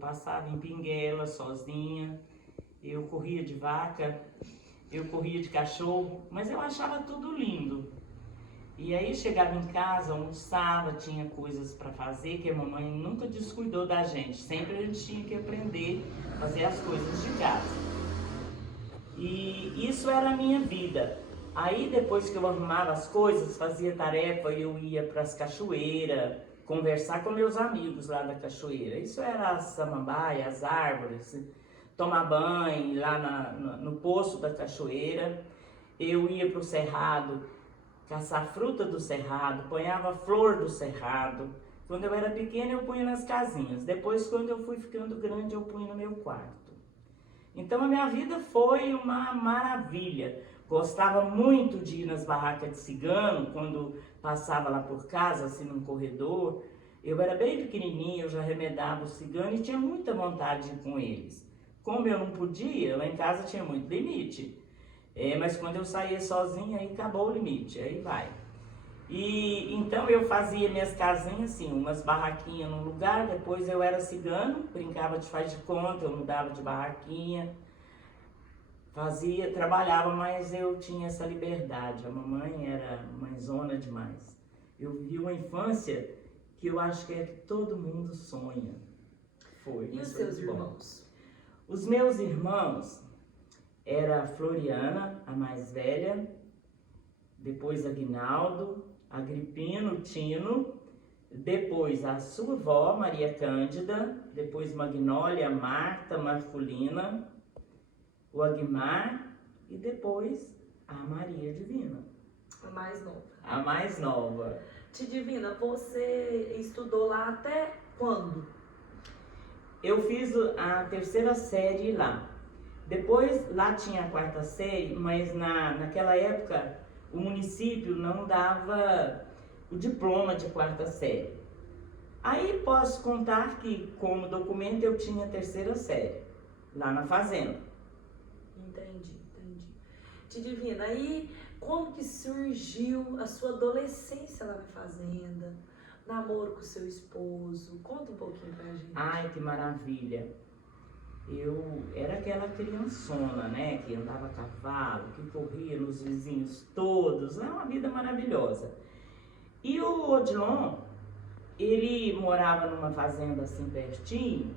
passava em Pinguela, sozinha. Eu corria de vaca, eu corria de cachorro, mas eu achava tudo lindo. E aí chegava em casa, almoçava, tinha coisas para fazer, que a mamãe nunca descuidou da gente. Sempre a gente tinha que aprender a fazer as coisas de casa. E isso era a minha vida. Aí depois que eu arrumava as coisas, fazia tarefa, eu ia para as cachoeiras, conversar com meus amigos lá da cachoeira. Isso era a samambaia, as árvores, tomar banho lá no poço da cachoeira. Eu ia para o cerrado, caçar fruta do cerrado, ponhava flor do cerrado. Quando eu era pequena eu punha nas casinhas. Depois, quando eu fui ficando grande, eu punha no meu quarto. Então a minha vida foi uma maravilha. Gostava muito de ir nas barracas de cigano, quando passava lá por casa, assim num corredor. Eu era bem pequenininha, eu já remedava o cigano e tinha muita vontade de ir com eles. Como eu não podia, lá em casa tinha muito limite. Mas quando eu saía sozinha, aí acabou o limite, aí vai. E então eu fazia minhas casinhas assim, umas barraquinhas num lugar, depois eu era cigano, brincava de faz de conta, eu mudava de barraquinha, fazia, trabalhava, mas eu tinha essa liberdade. A mamãe era mãezona demais. Eu vivi uma infância que eu acho que é que todo mundo sonha. Foi. E os seus irmãos? Os meus irmãos era a Floriana, a mais velha, depois Aguinaldo, Agripino, Tino, depois a sua avó, Maria Cândida, depois Magnólia, Marta, Marculina, o Aguimar e depois a Maria Divina. A mais nova. A mais nova. Tia Divina, você estudou lá até quando? Eu fiz a terceira série lá. Depois, lá tinha a quarta série, mas naquela época o município não dava o diploma de quarta série. Aí posso contar que, como documento, eu tinha a terceira série, lá na fazenda. Entendi. Tia Divina, aí como que surgiu a sua adolescência lá na fazenda? Namoro com o seu esposo? Conta um pouquinho pra gente. Ai, que maravilha! Eu era aquela criançona, né, que andava a cavalo, que corria nos vizinhos todos, é uma vida maravilhosa. E o Odilon, ele morava numa fazenda assim pertinho,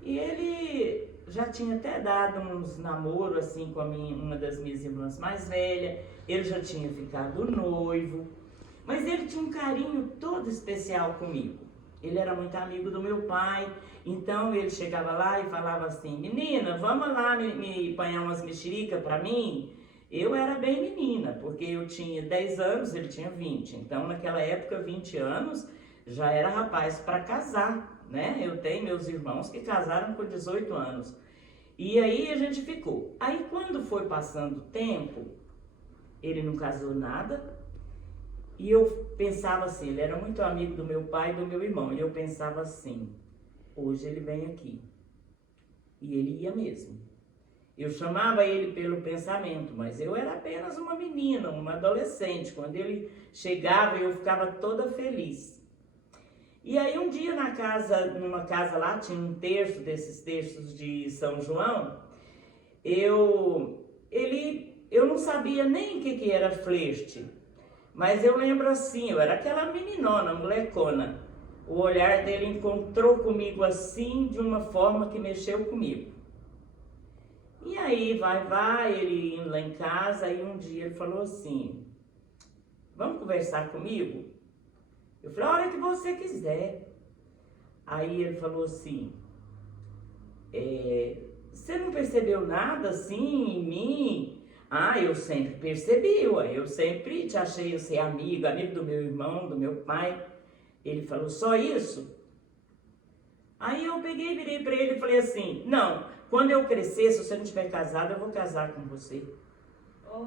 e ele já tinha até dado uns namoros assim com uma das minhas irmãs mais velhas, ele já tinha ficado noivo, mas ele tinha um carinho todo especial comigo. Ele era muito amigo do meu pai, então ele chegava lá e falava assim: menina, vamos lá me apanhar umas mexericas para mim? Eu era bem menina, porque eu tinha 10 anos, ele tinha 20. Então naquela época, 20 anos, já era rapaz para casar, né? Eu tenho meus irmãos que casaram com 18 anos. E aí a gente ficou. Aí quando foi passando o tempo, ele não casou nada. E eu pensava assim, ele era muito amigo do meu pai e do meu irmão, e eu pensava assim: hoje ele vem aqui. E ele ia mesmo. Eu chamava ele pelo pensamento, mas eu era apenas uma menina, uma adolescente. Quando ele chegava, eu ficava toda feliz. E aí um dia numa casa lá, tinha um terço desses terços de São João, eu não sabia nem o que era flerte. Mas eu lembro assim, eu era aquela meninona, molecona. O olhar dele encontrou comigo assim, de uma forma que mexeu comigo. E aí, ele indo lá em casa, aí um dia ele falou assim: vamos conversar comigo? Eu falei: a hora que você quiser. Aí ele falou assim: você não percebeu nada assim em mim? Ah, eu sempre percebi, eu sempre te achei ser amigo do meu irmão, do meu pai. Ele falou: só isso? Aí eu peguei, virei para ele e falei assim: não, quando eu crescer, se você não estiver casado, eu vou casar com você.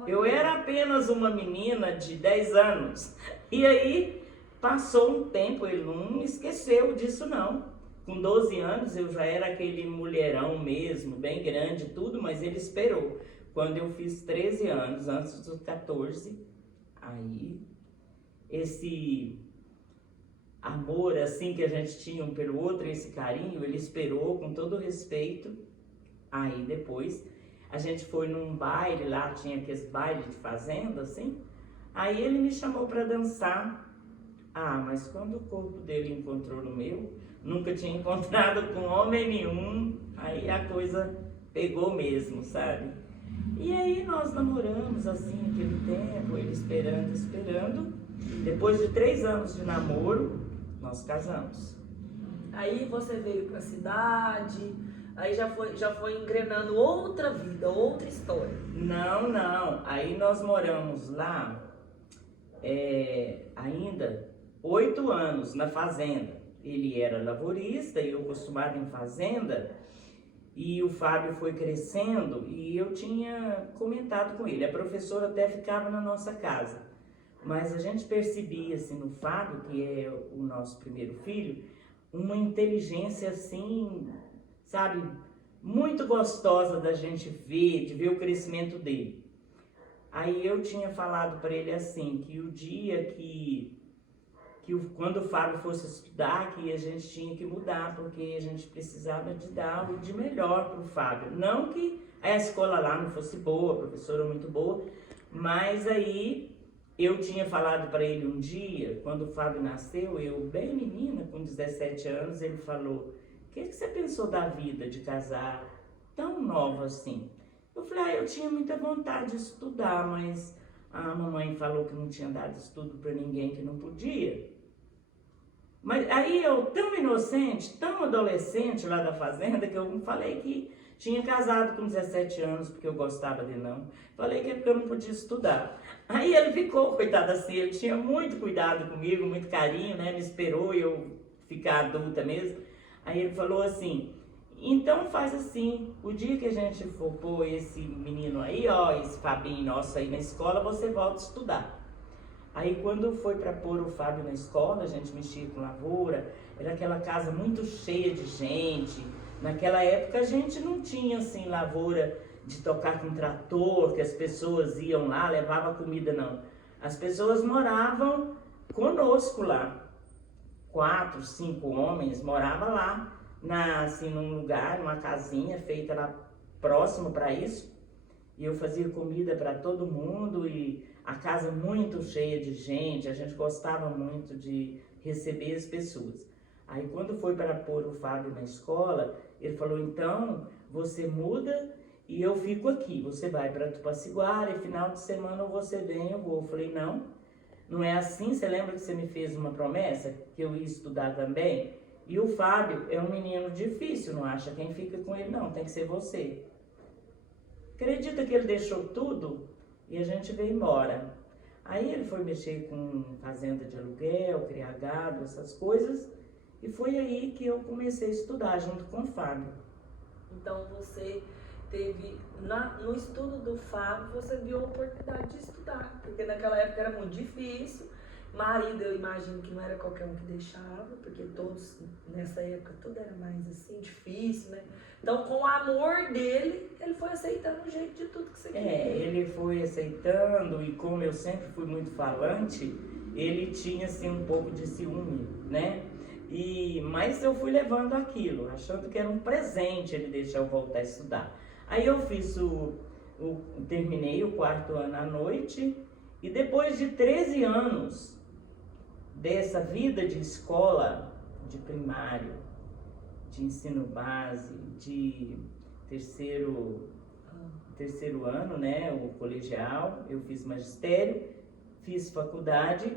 Eu era apenas uma menina de 10 anos. E aí passou um tempo, ele não esqueceu disso não. Com 12 anos eu já era aquele mulherão mesmo, bem grande, tudo, mas ele esperou. Quando eu fiz 13 anos, antes dos 14, aí esse amor assim que a gente tinha um pelo outro, esse carinho, ele esperou com todo respeito. Aí depois a gente foi num baile, lá tinha aqueles bailes de fazenda, assim. Aí ele me chamou para dançar. Ah, mas quando o corpo dele encontrou no meu, nunca tinha encontrado com homem nenhum, aí a coisa pegou mesmo, sabe? E aí nós namoramos assim aquele tempo, ele esperando, esperando. Depois de 3 anos de namoro, nós casamos. Aí você veio pra cidade, aí já foi engrenando outra vida, outra história. Não, não. Aí nós moramos lá ainda 8 anos na fazenda. Ele era lavorista e eu acostumada em fazenda. E o Fábio foi crescendo e eu tinha comentado com ele. A professora até ficava na nossa casa. Mas a gente percebia assim no Fábio, que é o nosso primeiro filho, uma inteligência assim, sabe, muito gostosa da gente ver, de ver o crescimento dele. Aí eu tinha falado para ele assim, que o dia quando o Fábio fosse estudar, que a gente tinha que mudar, porque a gente precisava de dar o de melhor para o Fábio. Não que a escola lá não fosse boa, a professora muito boa, mas aí eu tinha falado para ele um dia, quando o Fábio nasceu, eu bem menina, com 17 anos, ele falou: o que você pensou da vida de casar tão nova assim? Eu falei: eu tinha muita vontade de estudar, mas a mamãe falou que não tinha dado estudo para ninguém, que não podia. Mas aí eu, tão inocente, tão adolescente lá da fazenda, que eu falei que tinha casado com 17 anos porque eu gostava de não. Falei que é porque eu não podia estudar. Aí ele ficou, coitado assim, ele tinha muito cuidado comigo, muito carinho, né? Me esperou eu ficar adulta mesmo. Aí ele falou assim: então faz assim, o dia que a gente for pôr esse menino aí, ó, esse Fabinho nosso aí na escola, você volta a estudar. Aí quando foi para pôr o Fábio na escola, a gente mexia com lavoura, era aquela casa muito cheia de gente. Naquela época a gente não tinha assim lavoura de tocar com trator, que as pessoas iam lá, levavam comida, não. As pessoas moravam conosco lá. 4, 5 homens moravam lá, assim, num lugar, numa casinha feita lá próximo para isso. E eu fazia comida para todo mundo e a casa muito cheia de gente, a gente gostava muito de receber as pessoas. Aí quando foi para pôr o Fábio na escola, ele falou: então você muda e eu fico aqui, você vai para Tupaciguara e final de semana você vem, eu vou. Eu falei: não, não é assim, você lembra que você me fez uma promessa que eu ia estudar também? E o Fábio é um menino difícil, não acha quem fica com ele, não, tem que ser você. Acredita que ele deixou tudo e a gente veio embora. Aí ele foi mexer com fazenda de aluguel, criar gado, essas coisas, e foi aí que eu comecei a estudar junto com o Fábio. Então você teve, no estudo do Fábio, você viu a oportunidade de estudar, porque naquela época era muito difícil. Marido, eu imagino que não era qualquer um que deixava, porque todos, nessa época, tudo era mais assim, difícil, né? Então, com o amor dele, ele foi aceitando o jeito de tudo que você queria. Ele foi aceitando, e como eu sempre fui muito falante, ele tinha assim um pouco de ciúme, né? Mas eu fui levando aquilo, achando que era um presente ele deixar eu voltar a estudar. Aí eu terminei o 4º ano à noite, e depois de 13 anos dessa vida de escola, de primário, de ensino base, de terceiro ano, né, o colegial, eu fiz magistério, fiz faculdade,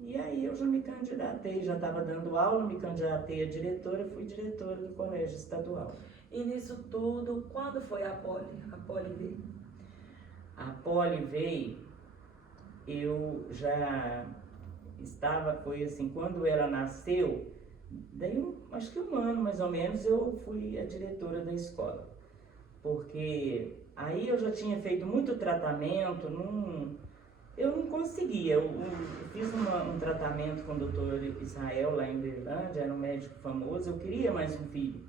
e aí eu já me candidatei, já estava dando aula, me candidatei a diretora, fui diretora do colégio estadual. E nisso tudo, quando foi a Poli? A Poli veio? A Poli veio, eu já estava, foi assim, quando ela nasceu, daí acho que 1 ano mais ou menos eu fui a diretora da escola. Porque aí eu já tinha feito muito tratamento, eu não conseguia. Eu fiz um tratamento com o doutor Israel lá em Berlândia, era um médico famoso, eu queria mais um filho.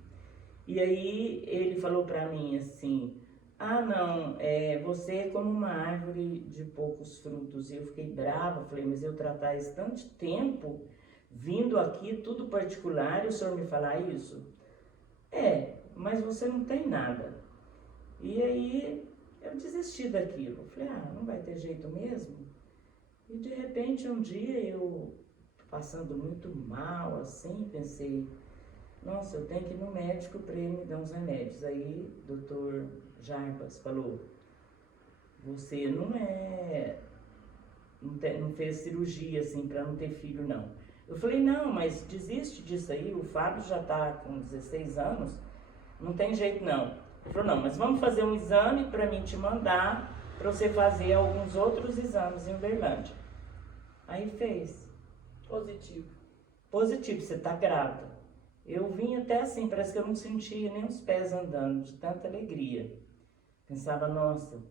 E aí ele falou pra mim assim: ah não, você é como uma árvore de poucos frutos. E eu fiquei brava, falei: mas eu tratar isso tanto tempo, vindo aqui tudo particular e o senhor me falar isso? Mas você não tem nada. E aí eu desisti daquilo. Falei, não vai ter jeito mesmo? E de repente um dia eu, passando muito mal, assim, pensei, nossa, eu tenho que ir no médico para ele me dar uns remédios. Aí o doutor Jarbas falou, você não fez cirurgia assim para não ter filho, não. Eu falei, não, mas desiste disso aí, o Fábio já está com 16 anos, não tem jeito não. Ele falou, não, mas vamos fazer um exame para mim te mandar para você fazer alguns outros exames em Uberlândia. Aí fez. Positivo. Positivo, você tá grávida. Eu vim até assim, parece que eu não sentia nem os pés andando, de tanta alegria. Pensava, nossa,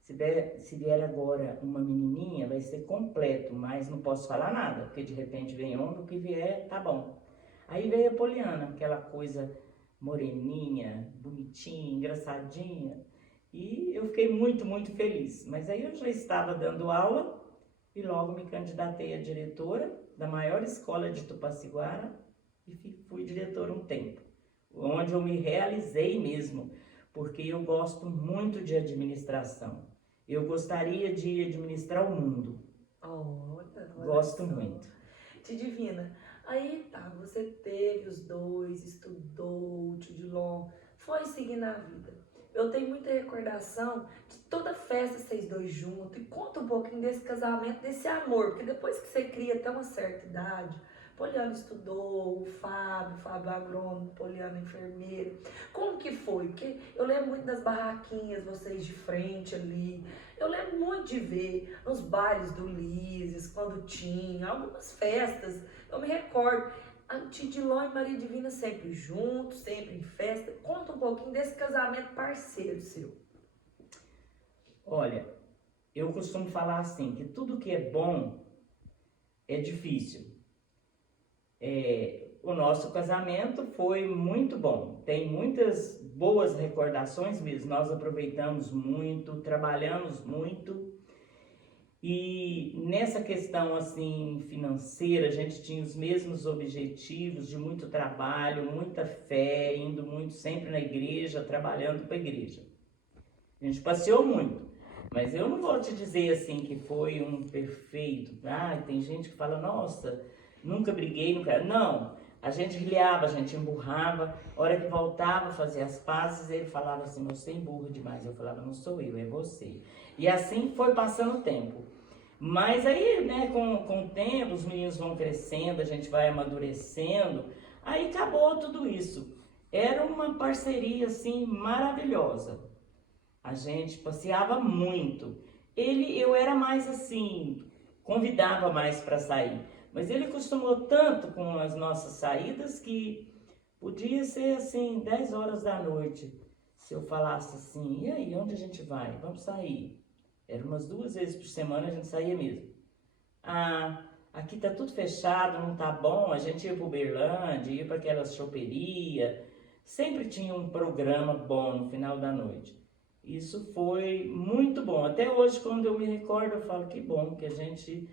se vier agora uma menininha, vai ser completo, mas não posso falar nada, porque de repente vem homem, o que vier, tá bom. Aí veio a Poliana, aquela coisa moreninha, bonitinha, engraçadinha, e eu fiquei muito, muito feliz. Mas aí eu já estava dando aula e logo me candidatei a diretora da maior escola de Tupaciguara e fui diretora um tempo, onde eu me realizei mesmo, porque eu gosto muito de administração. Eu gostaria de administrar o mundo. Olha Gosto só. muito. Tidivina, aí tá, você teve os dois, estudou, o Tidilon, foi seguir na vida. Eu tenho muita recordação de toda festa vocês dois juntos. E conta um pouquinho desse casamento, desse amor. Porque depois que você cria até uma certa idade, Poliana estudou, o Fábio agrônomo, Poliana enfermeira. Como que foi? Porque eu lembro muito das barraquinhas, vocês de frente ali. Eu lembro muito de ver nos bailes do Lises, quando tinha, algumas festas. Eu me recordo. A Tidilon e Maria Divina sempre juntos, sempre em festa. Conta um pouquinho desse casamento parceiro seu. Olha, eu costumo falar assim, que tudo que é bom é difícil. O nosso casamento foi muito bom, tem muitas boas recordações mesmo, nós aproveitamos muito, trabalhamos muito. E nessa questão assim financeira, a gente tinha os mesmos objetivos de muito trabalho, muita fé, indo muito sempre na igreja, trabalhando para a igreja. A gente passeou muito, mas eu não vou te dizer assim que foi um perfeito. Tem gente que fala, nossa, nunca briguei, nunca... Não, a gente rilhava, a gente emburrava, a hora que voltava a fazer as pazes, ele falava assim, você emburra demais. Eu falava, não sou eu, é você. E assim foi passando o tempo. Mas aí, né, com o tempo, os meninos vão crescendo, a gente vai amadurecendo, aí acabou tudo isso. Era uma parceria, assim, maravilhosa. A gente passeava muito. Eu era mais assim, convidava mais para sair. Mas ele acostumou tanto com as nossas saídas que podia ser, assim, 10 horas da noite. Se eu falasse assim, e aí, onde a gente vai? Vamos sair. Era umas 2 vezes por semana a gente saía mesmo. Aqui tá tudo fechado, não tá bom, a gente ia para Uberlândia, ia para aquelas choperias. Sempre tinha um programa bom no final da noite. Isso foi muito bom. Até hoje, quando eu me recordo, eu falo que bom que a gente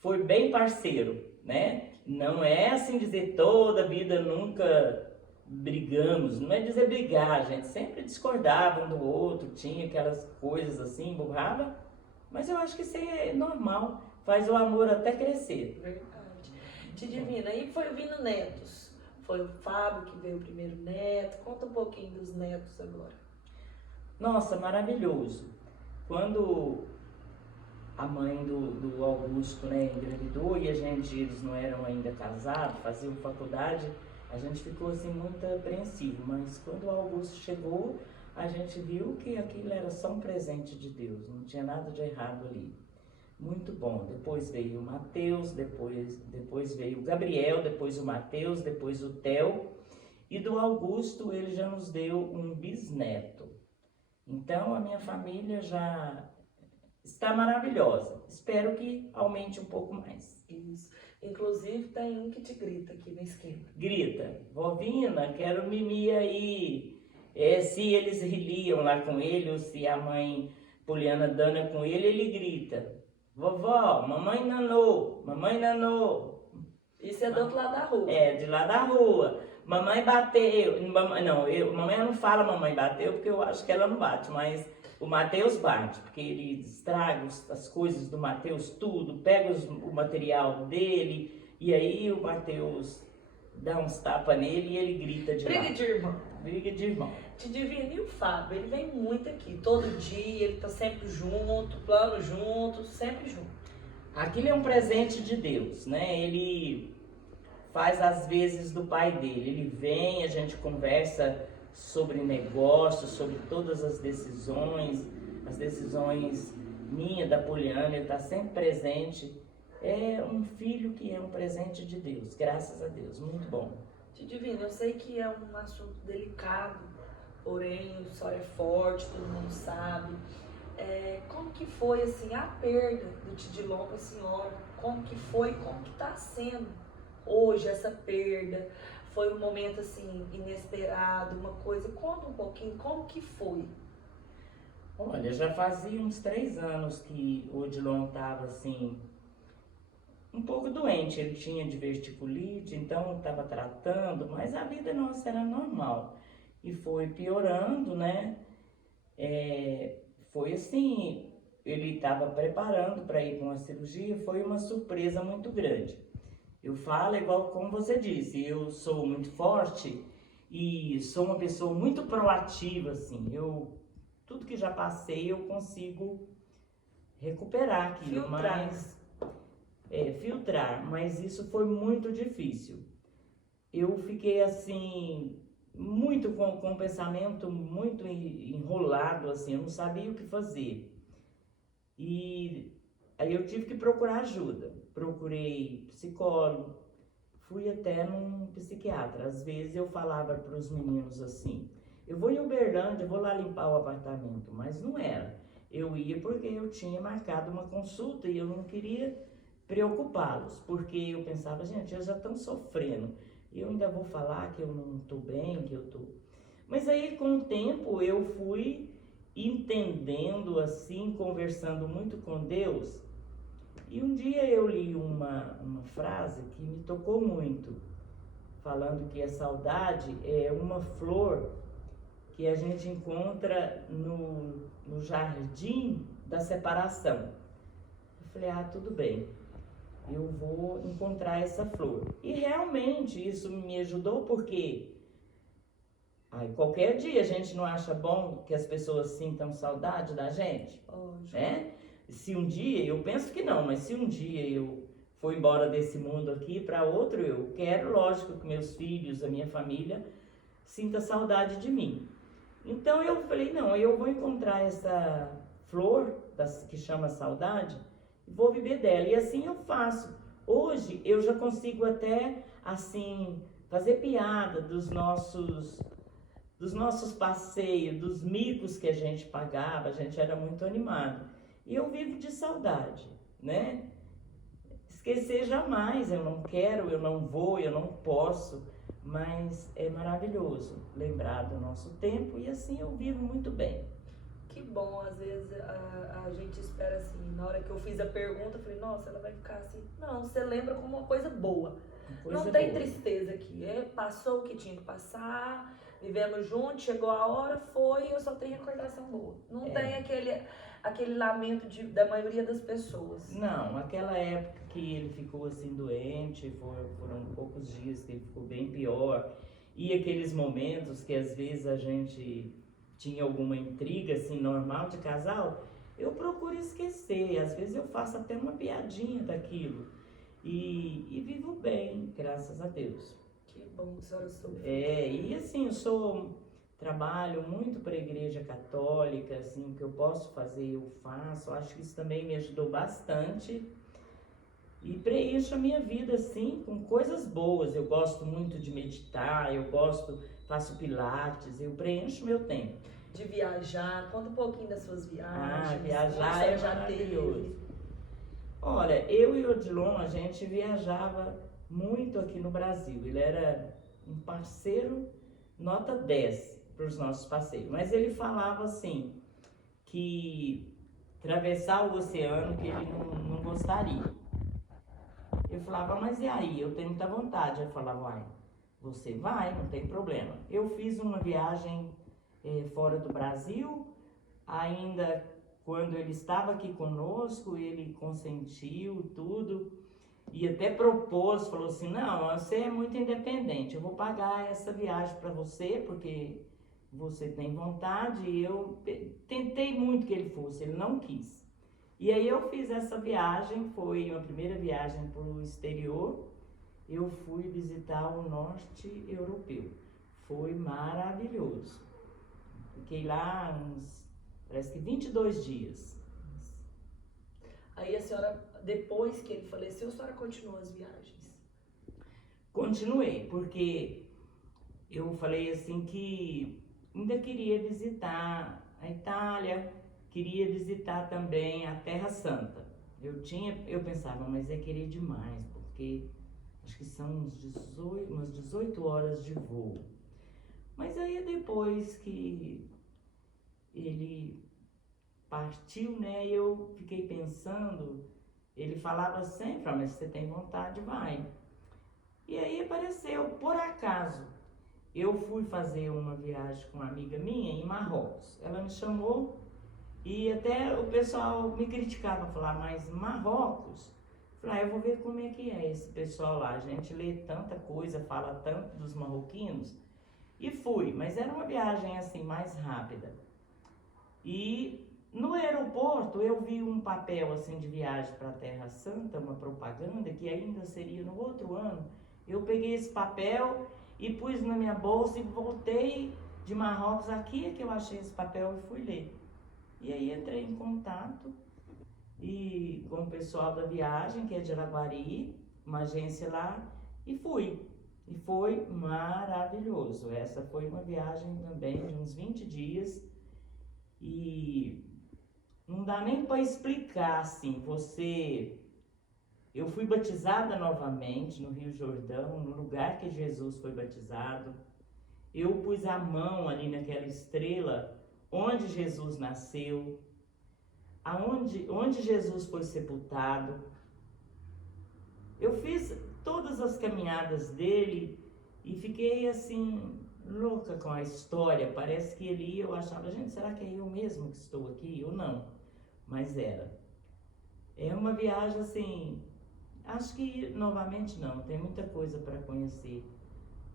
foi bem parceiro, né? Não é assim dizer toda a vida nunca brigamos, não é dizer brigar, a gente sempre discordava um do outro, tinha aquelas coisas assim, emburrava, mas eu acho que isso é normal, faz o amor até crescer. Verdade. Tidivina, aí foi vindo netos, foi o Fábio que veio o primeiro neto, conta um pouquinho dos netos agora. Nossa, maravilhoso. Quando a mãe do Augusto, né, engravidou e eles não eram ainda casados, faziam faculdade, a gente ficou assim muito apreensivo, mas quando o Augusto chegou, a gente viu que aquilo era só um presente de Deus, não tinha nada de errado ali. Muito bom. Depois veio o Mateus, depois veio o Gabriel, depois o Mateus, depois o Theo, e do Augusto ele já nos deu um bisneto. Então a minha família já está maravilhosa. Espero que aumente um pouco mais. Isso. Inclusive tem um que te grita aqui na esquina. Grita, vovina, quero mimi aí. Se eles riliam lá com ele, ou se a mãe Poliana dana com ele grita, vovó, mamãe nanou, mamãe nanou. Isso é do outro lado da rua. É, de lá da rua. Mamãe bateu. Mamãe não fala mamãe bateu, porque eu acho que ela não bate, mas o Matheus bate, porque ele estraga as coisas do Matheus, tudo, pega o material dele, e aí o Matheus dá uns tapas nele e ele grita de lá. Briga de irmão. Briga de irmão. Divino, e o Fábio, ele vem muito aqui, todo dia, ele tá sempre junto, plano junto, sempre junto. Aquilo é um presente de Deus, né? Ele faz às vezes do pai dele. Ele vem, a gente conversa sobre negócios, sobre todas as decisões minhas, da Poliana, ele está sempre presente. É um filho que é um presente de Deus, graças a Deus, muito bom. Divino, eu sei que é um assunto delicado, porém o senhor é forte, todo mundo sabe. Como que foi assim a perda do Tidilon para a senhora? Como que foi, como que está sendo hoje essa perda? Foi um momento assim inesperado, uma coisa, conta um pouquinho como que foi. Olha, já fazia uns 3 anos que o Odilon estava assim, um pouco doente. Ele tinha diverticulite, então estava tratando, mas a vida nossa era normal. E foi piorando, né? Foi assim, ele estava preparando para ir para uma cirurgia, foi uma surpresa muito grande. Eu falo igual como você disse, eu sou muito forte e sou uma pessoa muito proativa, assim. Tudo que já passei eu consigo recuperar aquilo, filtrar, mas isso foi muito difícil. Eu fiquei assim, muito com o pensamento muito enrolado, assim, eu não sabia o que fazer. E aí eu tive que procurar ajuda. Procurei psicólogo, fui até num psiquiatra. Às vezes eu falava para os meninos assim, eu vou em Uberlândia, vou lá limpar o apartamento, mas não era. Eu ia porque eu tinha marcado uma consulta e eu não queria preocupá-los, porque eu pensava, gente, eles já estão sofrendo, eu ainda vou falar que eu não estou bem, que eu estou... Mas aí com o tempo eu fui entendendo assim, conversando muito com Deus, e um dia eu li uma frase que me tocou muito, falando que a saudade é uma flor que a gente encontra no jardim da separação. Eu falei, tudo bem, eu vou encontrar essa flor. E realmente isso me ajudou, porque qualquer dia a gente não acha bom que as pessoas sintam saudade da gente, né? Se um dia, eu penso que não, mas se um dia eu for embora desse mundo aqui para outro, eu quero, lógico, que meus filhos, a minha família, sinta saudade de mim. Então eu falei, não, eu vou encontrar essa flor que chama saudade e vou viver dela. E assim eu faço. Hoje eu já consigo até, assim, fazer piada dos nossos passeios, dos micos que a gente pagava, a gente era muito animado. E eu vivo de saudade, né? Esquecer jamais, eu não quero, eu não vou, eu não posso, mas é maravilhoso lembrar do nosso tempo e assim eu vivo muito bem. Que bom, às vezes a gente espera assim, na hora que eu fiz a pergunta, eu falei, nossa, ela vai ficar assim. Não, você lembra como uma coisa boa. Não tem tristeza aqui, passou o que tinha que passar, vivemos juntos, chegou a hora, foi, eu só tenho recordação boa. Não tem aquele lamento da maioria das pessoas. Não, aquela época que ele ficou assim doente, foram poucos dias que ele ficou bem pior, e aqueles momentos que às vezes a gente tinha alguma intriga assim normal de casal, eu procuro esquecer, às vezes eu faço até uma piadinha daquilo e vivo bem, graças a Deus. Que bom que a senhora soube. E assim, trabalho muito para a Igreja Católica, assim, o que eu posso fazer, eu faço. Acho que isso também me ajudou bastante. E preencho a minha vida, assim, com coisas boas. Eu gosto muito de meditar, faço pilates, eu preencho meu tempo. De viajar, conta um pouquinho das suas viagens. Viajar é maravilhoso. Olha, eu e o Odilon, a gente viajava muito aqui no Brasil. Ele era um parceiro nota 10 para os nossos passeios, mas ele falava assim, que atravessar o oceano que ele não gostaria. Eu falava, mas e aí? Eu tenho muita vontade. Eu falava, vai, você vai, não tem problema. Eu fiz uma viagem fora do Brasil, ainda quando ele estava aqui conosco, ele consentiu tudo e até propôs, falou assim, não, você é muito independente, eu vou pagar essa viagem para você, porque você tem vontade, e eu tentei muito que ele fosse, ele não quis. E aí eu fiz essa viagem, foi uma primeira viagem para o exterior, eu fui visitar o norte europeu. Foi maravilhoso. Fiquei lá parece que 22 dias. Aí a senhora, depois que ele faleceu, a senhora continuou as viagens? Continuei, porque eu falei assim que ainda queria visitar a Itália, queria visitar também a Terra Santa. Eu pensava, mas é querer demais, porque acho que são umas 18 horas de voo. Mas aí depois que ele partiu, né, eu fiquei pensando, ele falava sempre, mas você tem vontade, vai. E aí apareceu, por acaso, eu fui fazer uma viagem com uma amiga minha em Marrocos. Ela me chamou e até o pessoal me criticava, falava, mas Marrocos? Eu falei, eu vou ver como é que é esse pessoal lá. A gente lê tanta coisa, fala tanto dos marroquinos. E fui, mas era uma viagem assim mais rápida. E no aeroporto eu vi um papel assim de viagem para a Terra Santa, uma propaganda que ainda seria no outro ano. Eu peguei esse papel e pus na minha bolsa e voltei de Marrocos. Aqui é que eu achei esse papel e fui ler. E aí entrei em contato com o pessoal da viagem, que é de Araguari, uma agência lá, e fui. E foi maravilhoso. Essa foi uma viagem também de uns 20 dias e não dá nem para explicar assim. Eu fui batizada novamente no Rio Jordão, no lugar que Jesus foi batizado. Eu pus a mão ali naquela estrela onde Jesus nasceu, onde Jesus foi sepultado. Eu fiz todas as caminhadas dele e fiquei assim, louca com a história. Parece que ele ia, eu achava, gente, será que é eu mesmo que estou aqui ou não? Mas era. É uma viagem assim, acho que novamente não, tem muita coisa para conhecer.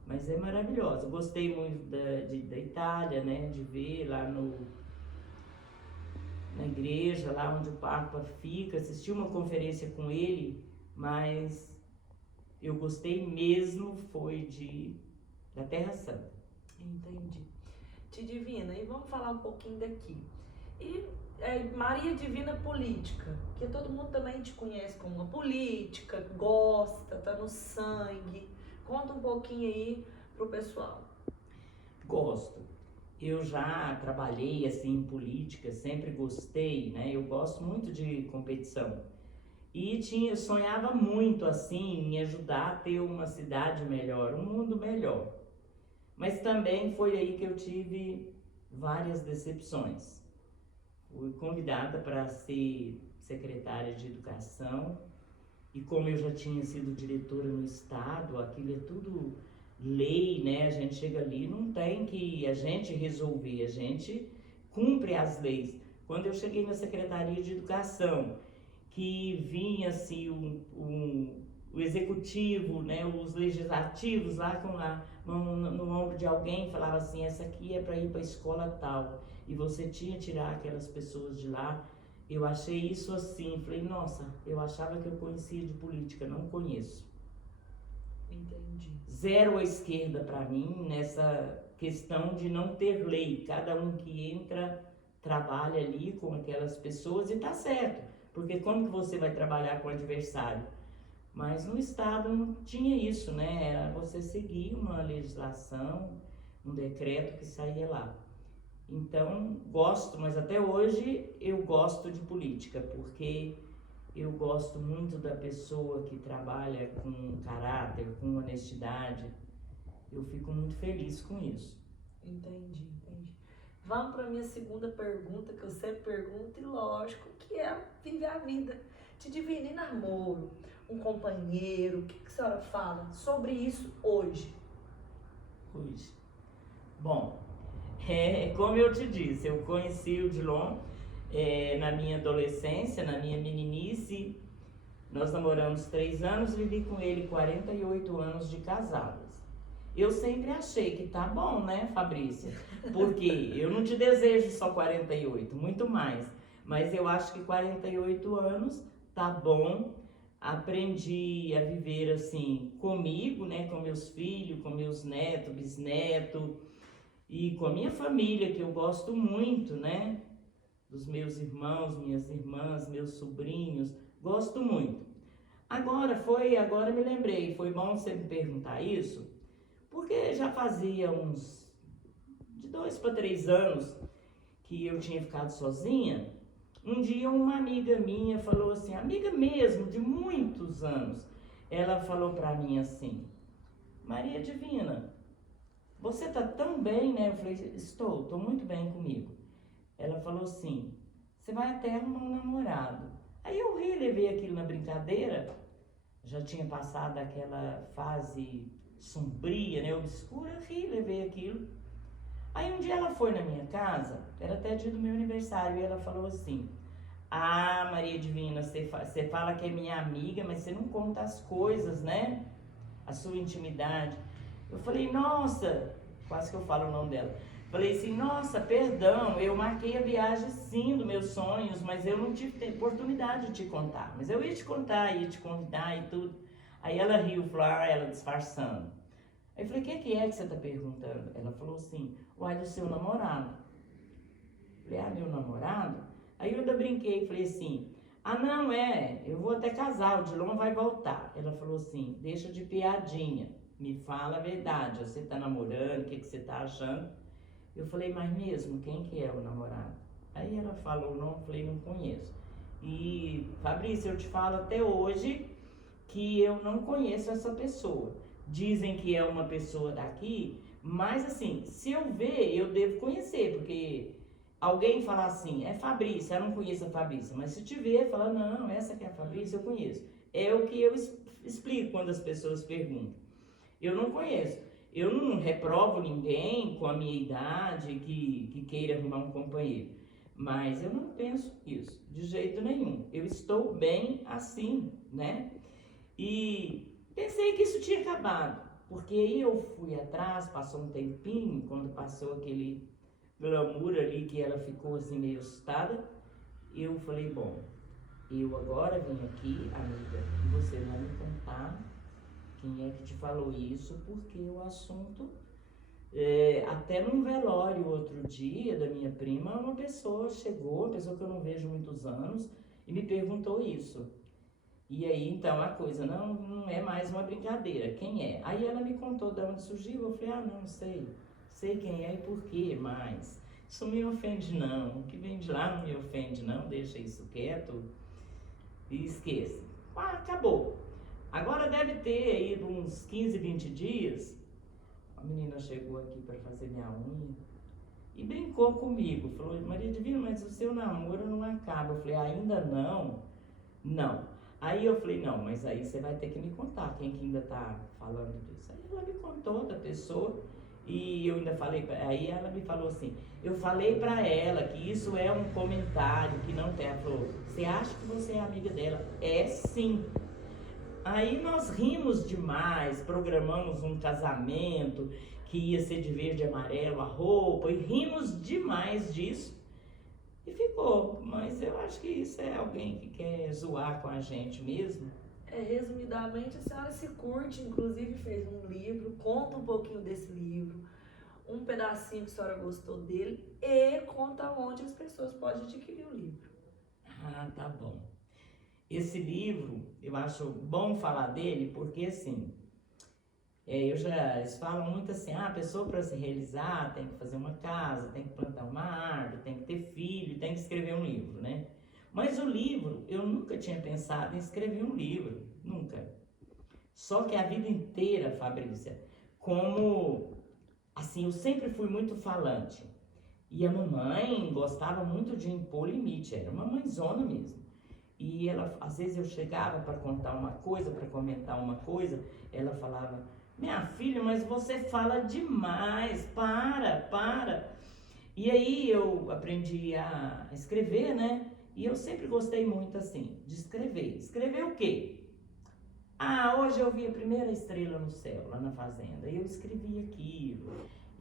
Mas é maravilhosa. Gostei muito da Itália, né? De ver lá na igreja, lá onde o Papa fica. Assisti uma conferência com ele, mas eu gostei mesmo foi da Terra Santa. Entendi. Tia Divina, e vamos falar um pouquinho daqui. E Maria Divina Política, que todo mundo também te conhece como uma política, gosta, tá no sangue. Conta um pouquinho aí pro pessoal. Gosto. Eu já trabalhei assim em política, sempre gostei, né? Eu gosto muito de competição. E sonhava muito assim em ajudar a ter uma cidade melhor, um mundo melhor. Mas também foi aí que eu tive várias decepções. Fui convidada para ser secretária de educação e como eu já tinha sido diretora no estado, aquilo é tudo lei, né? A gente chega ali, não tem que a gente resolver, a gente cumpre as leis. Quando eu cheguei na Secretaria de Educação, que vinha assim o executivo, né, os legislativos lá no ombro de alguém, falava assim, essa aqui é para ir para a escola tal, e você tinha que tirar aquelas pessoas de lá. Eu achei isso assim, falei, nossa, eu achava que eu conhecia de política, não conheço. Entendi. Zero à esquerda para mim nessa questão de não ter lei. Cada um que entra trabalha ali com aquelas pessoas e tá certo, porque como que você vai trabalhar com o adversário? Mas no estado não tinha isso, né? Era você seguir uma legislação, um decreto que saía lá. Então, gosto, mas até hoje eu gosto de política, porque eu gosto muito da pessoa que trabalha com caráter, com honestidade. Eu fico muito feliz com isso. Entendi. Vamos para minha segunda pergunta, que eu sempre pergunto, e lógico, que é viver a vida. Te Divina, e namoro? um companheiro? O que a senhora fala sobre isso hoje? Hoje. Bom, como eu te disse, eu conheci o Dilon na minha adolescência, na minha meninice. Nós namoramos 3 anos, vivi com ele 48 anos de casados. Eu sempre achei que tá bom, né, Fabrícia? Porque eu não te desejo só 48, muito mais. Mas eu acho que 48 anos tá bom. Aprendi a viver assim comigo, né, com meus filhos, com meus netos, bisnetos e com a minha família, que eu gosto muito, né? Dos meus irmãos, minhas irmãs, meus sobrinhos, gosto muito. Agora me lembrei, foi bom você me perguntar isso, porque já fazia uns de 2 para 3 anos que eu tinha ficado sozinha. Um dia uma amiga minha falou assim, amiga mesmo, de muitos anos, ela falou pra mim assim, Maria Divina, você tá tão bem, né? Eu falei, estou muito bem comigo. Ela falou assim, você vai até arrumar um namorado. Aí eu ri, levei aquilo na brincadeira, já tinha passado aquela fase sombria, né, obscura, ri, levei aquilo. Aí um dia ela foi na minha casa, era até dia do meu aniversário, e ela falou assim, ah, Maria Divina, você fala que é minha amiga, mas você não conta as coisas, né, a sua intimidade. Eu falei, nossa, quase que eu falo o nome dela. Falei assim, nossa, perdão, eu marquei a viagem sim dos meus sonhos, mas eu não tive oportunidade de te contar. Mas eu ia te contar, ia te convidar e tudo. Aí ela riu, falou, ela disfarçando. Aí eu falei, o que é que você tá perguntando? Ela falou assim, uai, do seu namorado. Eu falei, meu namorado? Aí eu ainda brinquei, falei assim, não, eu vou até casar, o Dilon vai voltar. Ela falou assim, deixa de piadinha, me fala a verdade, você tá namorando, o que você tá achando? Eu falei, mas mesmo, quem que é o namorado? Aí ela falou, não, eu falei, não conheço. E, Fabrício, eu te falo até hoje que eu não conheço essa pessoa. Dizem que é uma pessoa daqui, mas assim, se eu ver, eu devo conhecer, porque alguém falar assim, é Fabrício, eu não conheço a Fabrício, mas se te ver, fala, não, essa que é a Fabrício, eu conheço. É o que eu explico quando as pessoas perguntam. Eu não conheço. Eu não reprovo ninguém com a minha idade que queira arrumar um companheiro. Mas eu não penso isso, de jeito nenhum. Eu estou bem assim, né? E pensei que isso tinha acabado. Porque aí eu fui atrás, passou um tempinho, quando passou aquele glamour ali que ela ficou assim meio assustada, eu falei, bom, eu agora vim aqui, amiga, e você vai me contar quem é que te falou isso, porque o assunto, até num velório outro dia da minha prima, uma pessoa chegou, uma pessoa que eu não vejo há muitos anos, e me perguntou isso. E aí, então, a coisa não é mais uma brincadeira, quem é? Aí ela me contou de onde surgiu, eu falei, não sei quem é e por quê, mas isso não me ofende não, o que vem de lá não me ofende não, deixa isso quieto e esqueça. Acabou. Agora deve ter ido uns 15, 20 dias, a menina chegou aqui para fazer minha unha e brincou comigo, falou, Maria Divina, mas o seu namoro não acaba. Eu falei, ainda não? Não. Aí eu falei, não, mas aí você vai ter que me contar quem que ainda tá falando disso. Aí ela me contou da pessoa e eu ainda falei, aí ela me falou assim, eu falei pra ela que isso é um comentário que não tem. Ela falou, você acha que você é amiga dela? É sim. Aí nós rimos demais, programamos um casamento que ia ser de verde e amarelo a roupa, e rimos demais disso. E ficou, mas eu acho que isso é alguém que quer zoar com a gente mesmo. Resumidamente, a senhora se curte, inclusive fez um livro, conta um pouquinho desse livro, um pedacinho que a senhora gostou dele e conta onde as pessoas podem adquirir o livro. Tá bom. Esse livro, eu acho bom falar dele porque assim, eles falam muito assim, a pessoa para se realizar tem que fazer uma casa, tem que plantar uma árvore, tem que ter filho, tem que escrever um livro, né? Mas o livro, eu nunca tinha pensado em escrever um livro, nunca. Só que a vida inteira, Fabrícia, como, assim, eu sempre fui muito falante. E a mamãe gostava muito de impor limite, era uma mãezona mesmo. E ela, às vezes eu chegava para contar uma coisa, para comentar uma coisa, ela falava, minha filha, mas você fala demais, para. E aí eu aprendi a escrever, né? E eu sempre gostei muito assim, de escrever. Escrever o quê? Ah, hoje eu vi a primeira estrela no céu, lá na fazenda. E eu escrevi aquilo.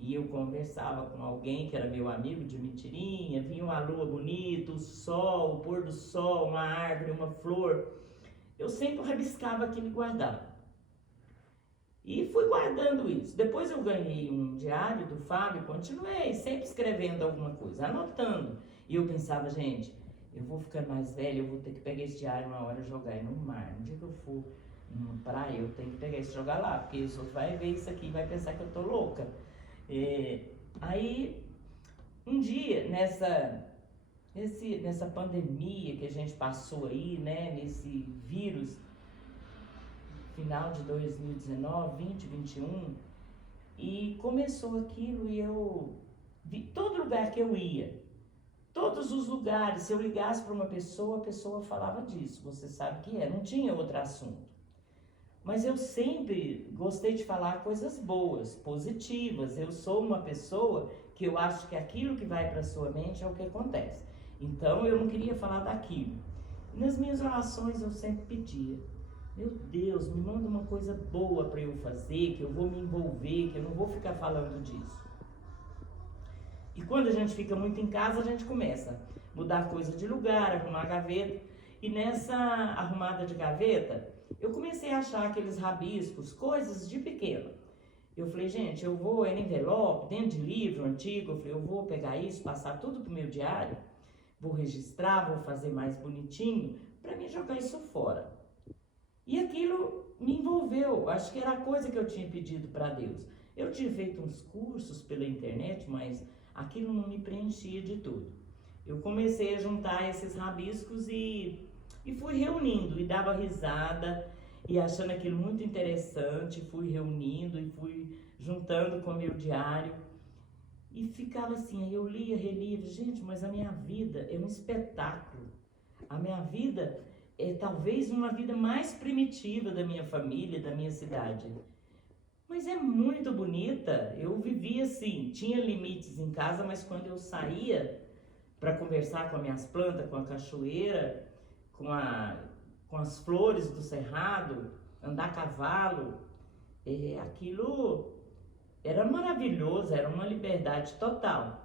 E eu conversava com alguém que era meu amigo de mentirinha, vinha uma lua bonita, o sol, o pôr do sol, uma árvore, uma flor. Eu sempre rabiscava aquilo e guardava. E fui guardando isso. Depois eu ganhei um diário do Fábio, continuei sempre escrevendo alguma coisa, anotando. E eu pensava, gente, eu vou ficando mais velha, eu vou ter que pegar esse diário uma hora e jogar ele no mar. No dia que eu for numa praia, eu tenho que pegar isso e jogar lá, porque os outros vão ver isso aqui e vai pensar que eu tô louca. Aí, um dia, nessa pandemia que a gente passou aí, né, nesse vírus, final de 2019, 20, 21, e começou aquilo e eu vi todo lugar que eu ia, todos os lugares, se eu ligasse para uma pessoa, a pessoa falava disso, você sabe que não tinha outro assunto. Mas eu sempre gostei de falar coisas boas, positivas. Eu sou uma pessoa que eu acho que aquilo que vai para a sua mente é o que acontece. Então eu não queria falar daquilo. Nas minhas orações eu sempre pedia, meu Deus, me manda uma coisa boa para eu fazer, que eu vou me envolver, que eu não vou ficar falando disso. E quando a gente fica muito em casa, a gente começa a mudar coisa de lugar, arrumar gaveta. E nessa arrumada de gaveta, eu comecei a achar aqueles rabiscos, coisas de pequeno. Eu falei, gente, eu vou em envelope, dentro de livro antigo, eu falei, eu vou pegar isso, passar tudo pro meu diário, vou registrar, vou fazer mais bonitinho, para mim jogar isso fora. E aquilo me envolveu, acho que era a coisa que eu tinha pedido para Deus. Eu tinha feito uns cursos pela internet, mas aquilo não me preenchia de tudo. Eu comecei a juntar esses rabiscos e fui reunindo, e dava risada, e achando aquilo muito interessante, fui reunindo e fui juntando com o meu diário. E ficava assim, aí eu lia, relia, gente, mas a minha vida é um espetáculo. A minha vida é talvez uma vida mais primitiva da minha família, da minha cidade. Mas é muito bonita. Eu vivia assim, tinha limites em casa, mas quando eu saía para conversar com as minhas plantas, com a cachoeira, com as flores do cerrado, andar a cavalo, aquilo era maravilhoso, era uma liberdade total.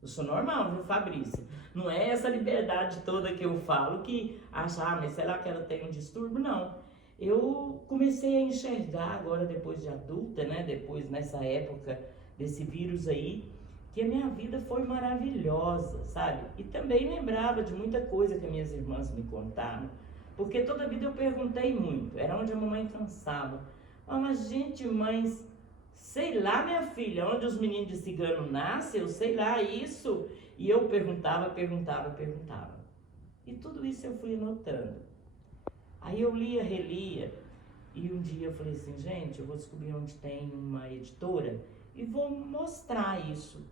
Eu sou normal, viu, Fabrício? Não é essa liberdade toda que eu falo que acha, mas será que ela tem um distúrbio? Não. Eu comecei a enxergar agora, depois de adulta, né? Depois nessa época desse vírus aí, que a minha vida foi maravilhosa, sabe? E também lembrava de muita coisa que minhas irmãs me contaram, porque toda a vida eu perguntei muito, era onde a mamãe cansava. Ah, mas gente, mães, sei lá, minha filha, onde os meninos de cigano nascem, eu sei lá isso. E eu perguntava. E tudo isso eu fui anotando. Aí eu lia, relia, e um dia eu falei assim, gente, eu vou descobrir onde tem uma editora e vou mostrar isso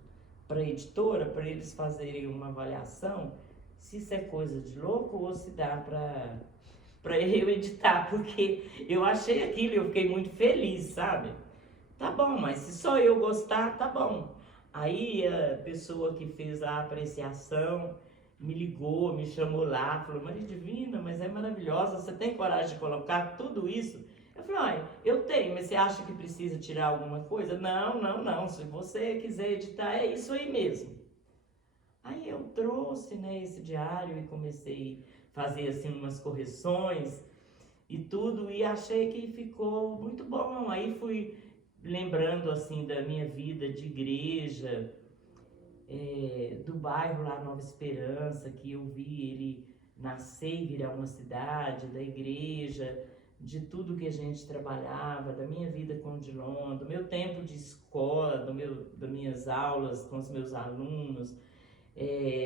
para a editora, para eles fazerem uma avaliação, se isso é coisa de louco ou se dá para eu editar, porque eu achei aquilo e eu fiquei muito feliz, sabe? Tá bom, mas se só eu gostar, tá bom. Aí a pessoa que fez a apreciação me ligou, me chamou lá, falou, Maria Divina, mas é maravilhosa, você tem coragem de colocar tudo isso? Eu falei, olha, eu tenho, mas você acha que precisa tirar alguma coisa? Não, se você quiser editar, é isso aí mesmo. Aí eu trouxe, né, esse diário e comecei a fazer assim umas correções e tudo, e achei que ficou muito bom. Aí fui lembrando assim da minha vida de igreja, do bairro lá Nova Esperança, que eu vi ele nascer e virar uma cidade, da igreja, de tudo que a gente trabalhava, da minha vida com o Dilon, do meu tempo de escola, das minhas aulas com os meus alunos,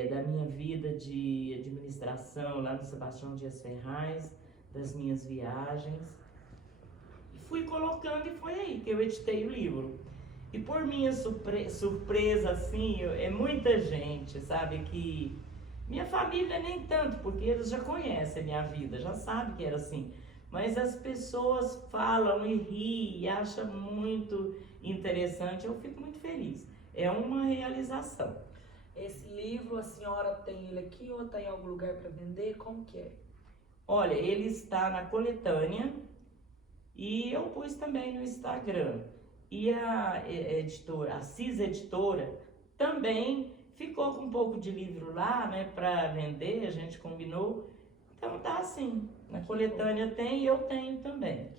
da minha vida de administração lá no Sebastião Dias Ferraz, das minhas viagens. E fui colocando e foi aí que eu editei o livro. E por minha surpresa, assim, é muita gente, sabe, que Minha família nem tanto, porque eles já conhecem a minha vida, já sabem que era assim. Mas as pessoas falam e riem e acham muito interessante, eu fico muito feliz. É uma realização. Esse livro, a senhora tem ele aqui ou está em algum lugar para vender? Como que é? Olha, ele está na coletânea e eu pus também no Instagram. E a editora, a CIS Editora, também ficou com um pouco de livro lá, né, para vender, a gente combinou. Então tá assim, na coletânea tem e eu tenho também.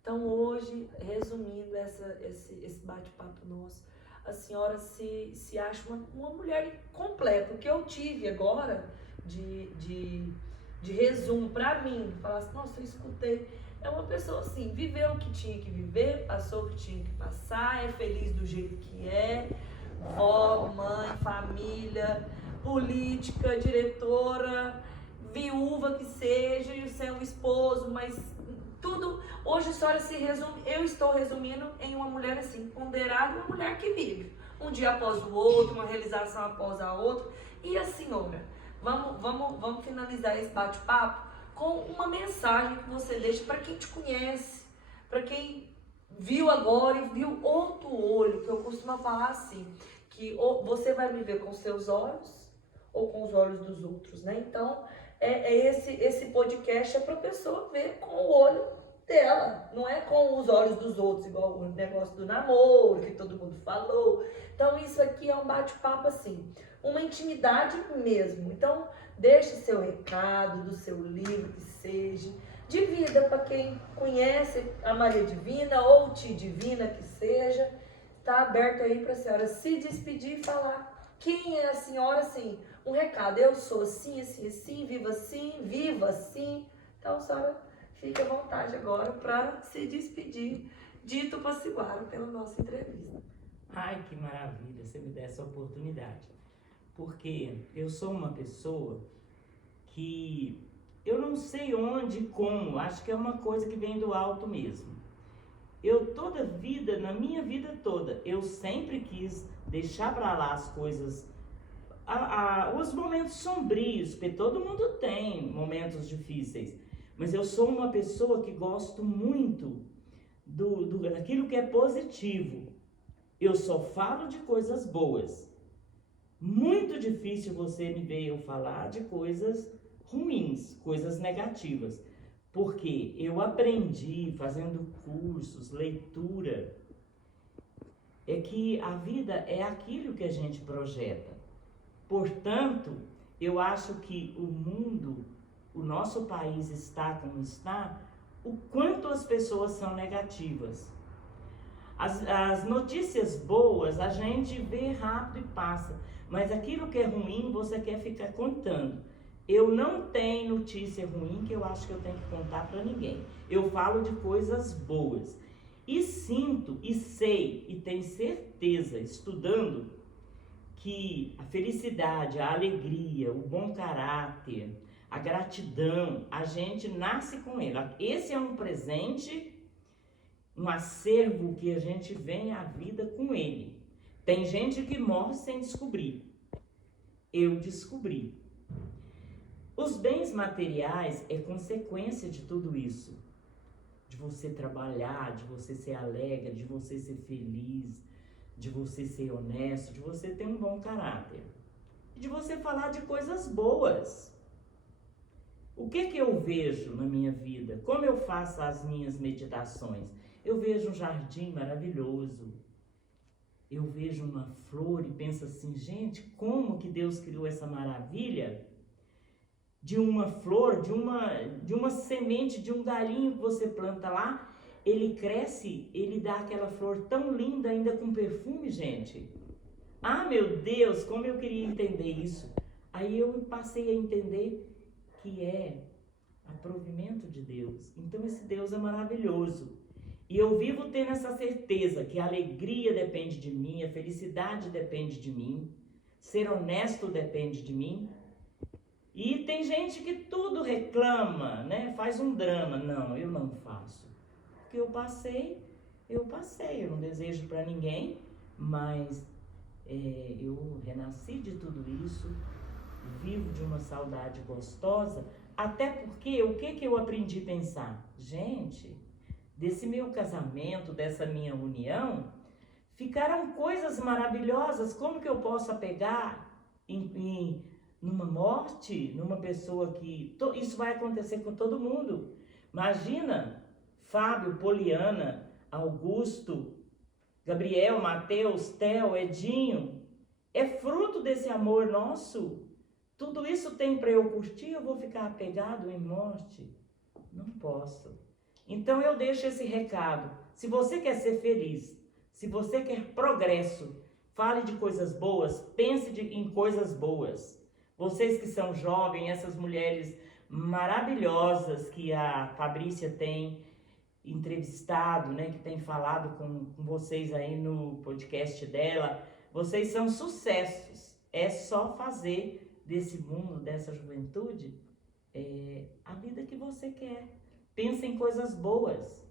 Então hoje, resumindo esse bate-papo nosso, a senhora se acha uma mulher completa. O que eu tive agora de resumo para mim, falar assim, nossa, eu escutei, é uma pessoa assim, viveu o que tinha que viver, passou o que tinha que passar, é feliz do jeito que é, vó, mãe, família, política, diretora, viúva que seja, e o seu esposo, mas tudo, hoje a senhora se resume, eu estou resumindo em uma mulher assim, ponderada, uma mulher que vive, um dia após o outro, uma realização após a outra. E a senhora, vamos finalizar esse bate-papo com uma mensagem que você deixa para quem te conhece, para quem viu agora e viu outro olho, que eu costumo falar assim, que você vai me ver com seus olhos ou com os olhos dos outros, né? Então, esse podcast é para a pessoa ver com o olho dela, não é com os olhos dos outros, igual o negócio do namoro, que todo mundo falou. Então, isso aqui é um bate-papo assim, uma intimidade mesmo. Então, deixe seu recado do seu livro, que seja, de vida para quem conhece a Maria Divina ou Tia Divina, que seja. Está aberto aí para a senhora se despedir e falar quem é a senhora, assim, um recado. Eu sou assim, assim, assim, viva assim, viva assim. Então, a senhora fique à vontade agora para se despedir de Tupaciguara pela nossa entrevista. Ai, que maravilha você me der essa oportunidade. Porque eu sou uma pessoa que eu não sei onde e como, acho que é uma coisa que vem do alto mesmo. Eu toda vida, na minha vida toda, eu sempre quis deixar para lá as coisas, os momentos sombrios, porque todo mundo tem momentos difíceis, mas eu sou uma pessoa que gosto muito daquilo que é positivo. Eu só falo de coisas boas. Muito difícil você me ver eu falar de coisas ruins, coisas negativas. Porque eu aprendi fazendo cursos, leitura, é que a vida é aquilo que a gente projeta. Portanto, eu acho que o mundo, o nosso país está como está, o quanto as pessoas são negativas. As notícias boas a gente vê rápido e passa, mas aquilo que é ruim você quer ficar contando. Eu não tenho notícia ruim que eu acho que eu tenho que contar para ninguém. Eu falo de coisas boas. E sinto, e sei, e tenho certeza, estudando, que a felicidade, a alegria, o bom caráter, a gratidão, a gente nasce com ele. Esse é um presente, um acervo que a gente vem à vida com ele. Tem gente que morre sem descobrir. Eu descobri. Os bens materiais é consequência de tudo isso. De você trabalhar, de você ser alegre, de você ser feliz, de você ser honesto, de você ter um bom caráter. De você falar de coisas boas. O que eu vejo na minha vida? Como eu faço as minhas meditações? Eu vejo um jardim maravilhoso. Eu vejo uma flor e penso assim, gente, como que Deus criou essa maravilha? De uma flor, de uma semente, de um galinho que você planta lá, ele cresce, ele dá aquela flor tão linda, ainda com perfume, gente. Ah, meu Deus, como eu queria entender isso. Aí eu passei a entender que é o provimento de Deus. Então esse Deus é maravilhoso. E eu vivo tendo essa certeza que a alegria depende de mim, a felicidade depende de mim, ser honesto depende de mim. E tem gente que tudo reclama, né? Faz um drama. Não, eu não faço. Porque eu passei, eu não desejo para ninguém, mas eu renasci de tudo isso vivo de uma saudade gostosa, até porque o que eu aprendi a pensar? Gente, desse meu casamento, dessa minha união, ficaram coisas maravilhosas. Como que eu posso apegar numa morte, numa pessoa que... Isso vai acontecer com todo mundo. Imagina, Fábio, Poliana, Augusto, Gabriel, Mateus, Theo, Edinho. É fruto desse amor nosso. Tudo isso tem para eu curtir, eu vou ficar apegado em morte? Não posso. Então eu deixo esse recado. Se você quer ser feliz, se você quer progresso, fale de coisas boas, pense em coisas boas. Vocês que são jovens, essas mulheres maravilhosas que a Fabrícia tem entrevistado, né, que tem falado com vocês aí no podcast dela, vocês são sucessos. É só fazer desse mundo, dessa juventude, a vida que você quer. Pensa em coisas boas.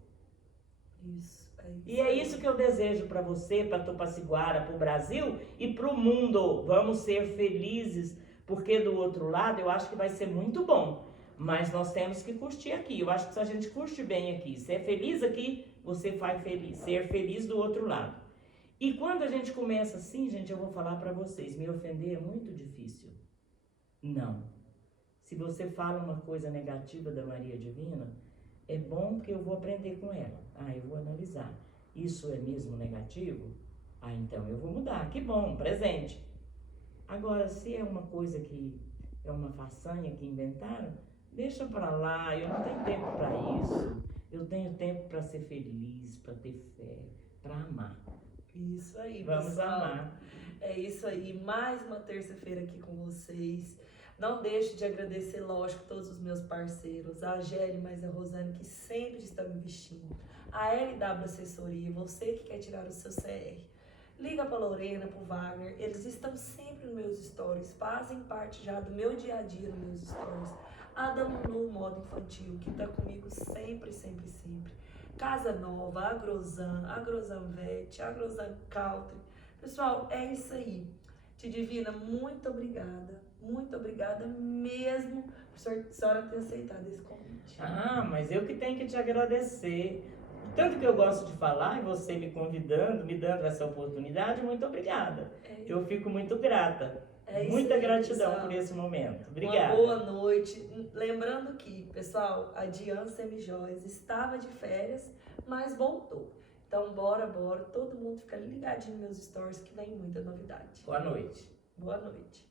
Isso. E é isso que eu desejo para você, para Tupaciguara, para o Brasil e para o mundo. Vamos ser felizes, porque do outro lado eu acho que vai ser muito bom. Mas nós temos que curtir aqui. Eu acho que se a gente curte bem aqui, ser feliz aqui, você vai ser feliz do outro lado. E quando a gente começa assim, gente, eu vou falar para vocês, me ofender é muito difícil. Não. Se você fala uma coisa negativa da Maria Divina, é bom porque eu vou aprender com ela. Eu vou analisar. Isso é mesmo negativo? Então eu vou mudar. Que bom, presente. Agora, se é uma coisa que é uma façanha que inventaram, deixa pra lá. Eu não tenho tempo para isso. Eu tenho tempo para ser feliz, para ter fé, para amar. Isso aí, vamos pessoal. Amar. É isso aí. Mais uma terça-feira aqui com vocês. Não deixe de agradecer, lógico, todos os meus parceiros, a Gélia, mas a Rosane, que sempre está me vestindo, a LW Assessoria, você que quer tirar o seu CR. Liga para Lorena, para o Wagner, eles estão sempre nos meus stories, fazem parte já do meu dia a dia nos meus stories. A Damunu Moda Infantil, que está comigo sempre, sempre, sempre. Casa Nova, Agrozan Vet, Agrozan Country. Pessoal, é isso aí. Divina, muito obrigada mesmo por a senhora ter aceitado esse convite. Mas eu que tenho que te agradecer. Tanto que eu gosto de falar e você me convidando, me dando essa oportunidade, muito obrigada. Eu fico muito grata. Muita gratidão pessoal. Por esse momento. Obrigada. Uma boa noite. Lembrando que, pessoal, a Diana Semijóias estava de férias, mas voltou. Então, bora. Todo mundo fica ligadinho nos meus stories que vem muita novidade. Boa noite. Boa noite.